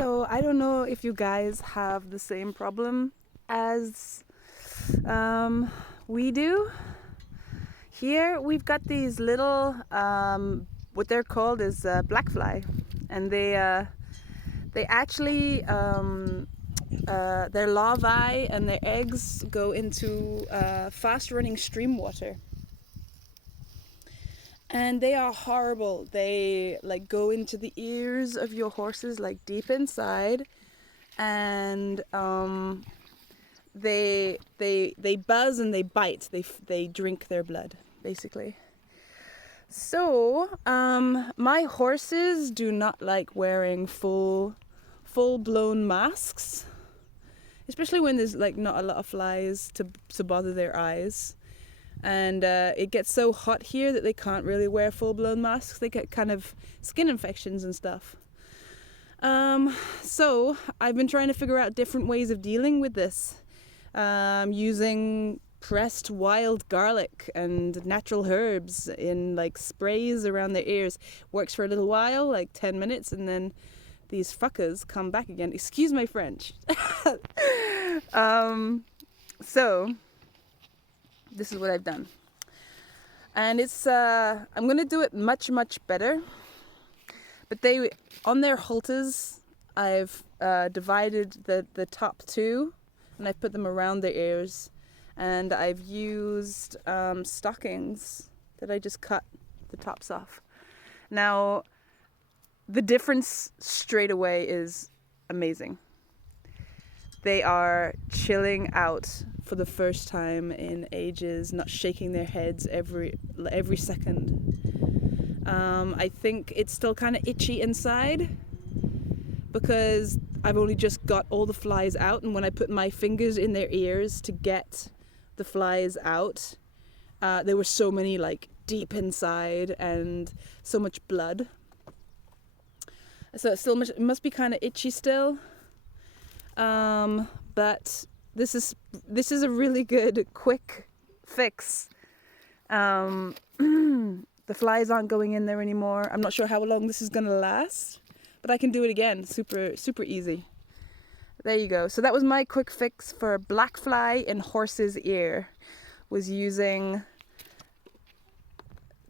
So I don't know if you guys have the same problem as we do. Here we've got these little, what they're called is black fly, and they actually their larvae and their eggs go into fast-running stream water. And they are horrible. They like go into the ears of your horses, like deep inside, and they buzz and they bite. They drink their blood, basically. So my horses do not like wearing full-blown masks, especially when there's like not a lot of flies to bother their eyes. And it gets so hot here that they can't really wear full-blown masks. They get kind of skin infections and stuff. So I've been trying to figure out different ways of dealing with this, using pressed wild garlic and natural herbs in like sprays around their ears. Works for a little while, like 10 minutes, and then these fuckers come back again. Excuse my French. So this is what I've done, and it's I'm gonna do it much better. But they, on their halters, I've divided the top two, and I've put them around their ears, and I've used stockings that I just cut the tops off. Now the difference straight away is amazing. They are chilling out for the first time in ages, not shaking their heads every second. I think it's still kind of itchy inside because I've only just got all the flies out, and when I put my fingers in their ears to get the flies out, there were so many like deep inside and so much blood. So it must be kind of itchy still. But this is a really good quick fix. The flies aren't going in there anymore. I'm not sure how long this is gonna last, but I can do it again. Super easy. There you go. So that was my quick fix for black fly in horse's ear. Was using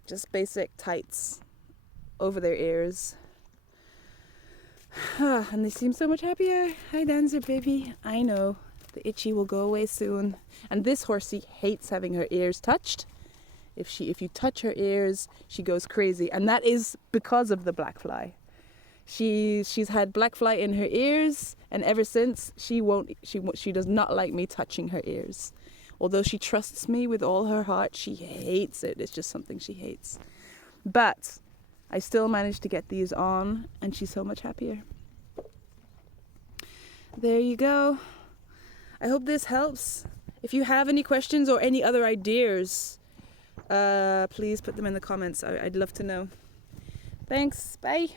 just basic tights over their ears. And they seem so much happier. Hi, Dancer baby. I know. The itchy will go away soon. And this horsey hates having her ears touched. If you touch her ears, she goes crazy. And that is because of the black fly. She's had black fly in her ears, and ever since she does not like me touching her ears. Although she trusts me with all her heart, she hates it. It's just something she hates. But I still managed to get these on, and she's so much happier. There you go. I hope this helps. If you have any questions or any other ideas, please put them in the comments. I'd love to know. Thanks. Bye.